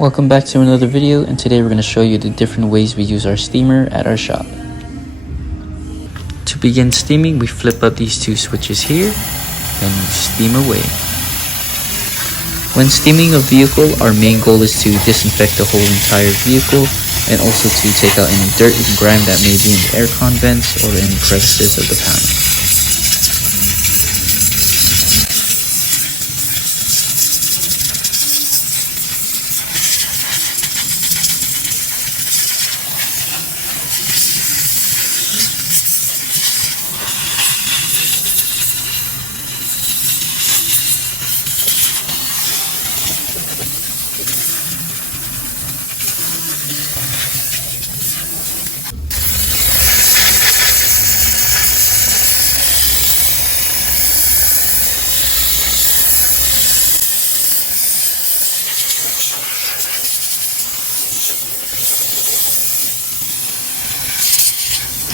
Welcome back to another video, and today we're going to show you the different ways we use our steamer at our shop. To begin steaming, we flip up these two switches here and steam away. When steaming a vehicle, our main goal is to disinfect the whole entire vehicle and also to take out any dirt and grime that may be in the aircon vents or any crevices of the panel.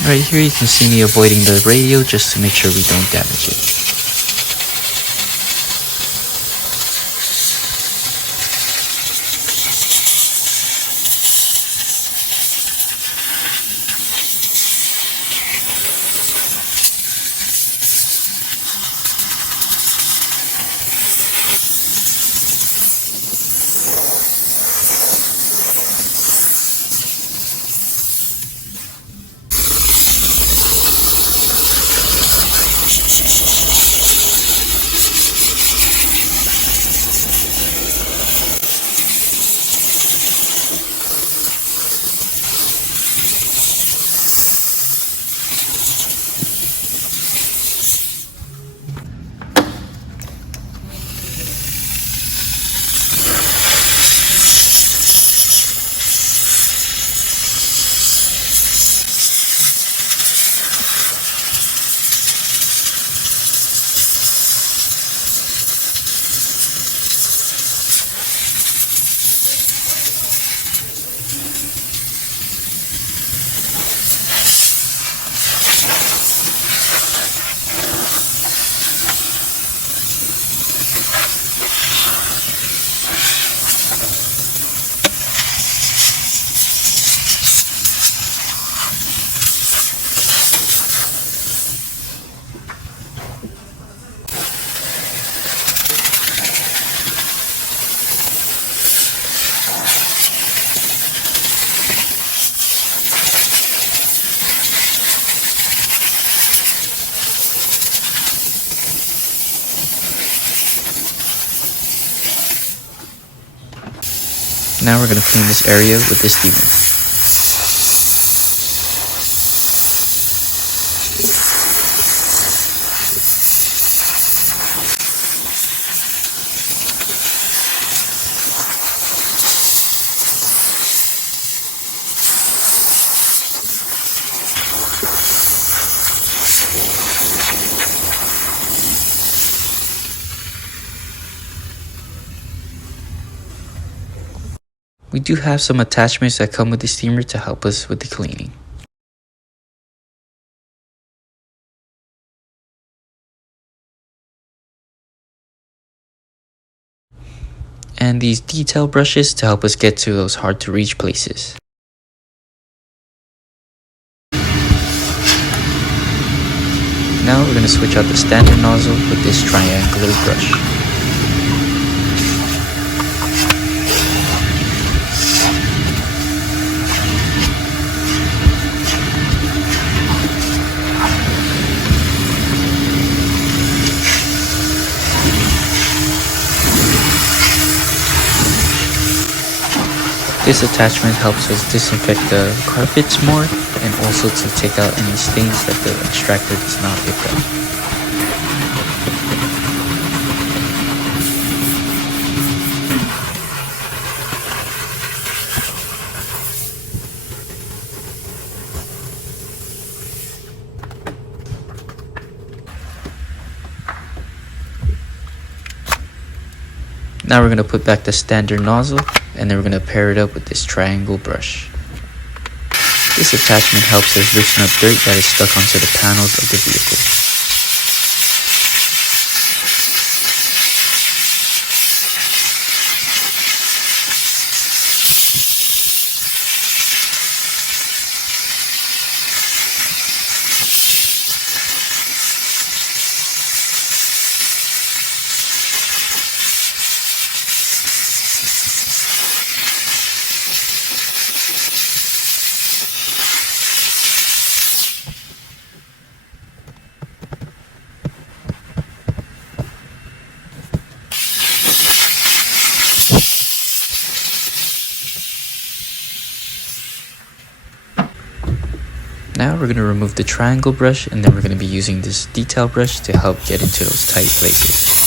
Right here you can see me avoiding the radio just to make sure we don't damage it. Now we're going to clean this area with this steamer. We do have some attachments that come with the steamer to help us with the cleaning. And these detail brushes to help us get to those hard to reach places. Now we're going to switch out the standard nozzle with this triangular brush. This attachment helps us disinfect the carpets more and also to take out any stains that the extractor does not pick up. Now we're going to put back the standard nozzle, and then we're going to pair it up with this triangle brush. This attachment helps us loosen up dirt that is stuck onto the panels of the vehicle. now we're going to remove the triangle brush, and then we're going to be using this detail brush to help get into those tight places.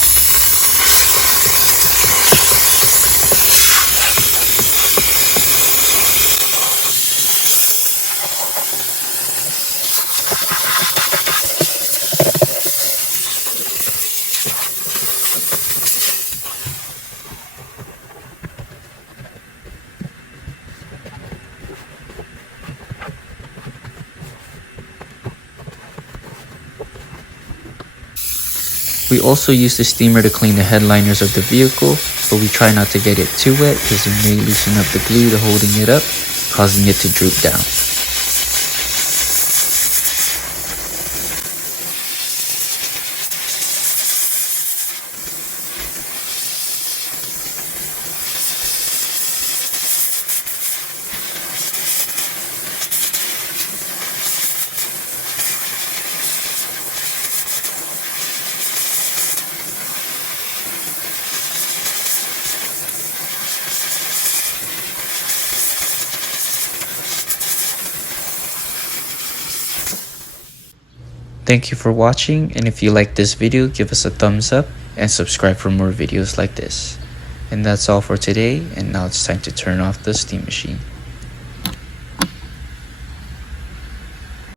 We also use the steamer to clean the headliners of the vehicle, but we try not to get it too wet because it may loosen up the glue to holding it up, causing it to droop down. Thank you for watching, and if you like this video, give us a thumbs up and subscribe for more videos like this. And that's all for today, and now it's time to turn off the steam machine.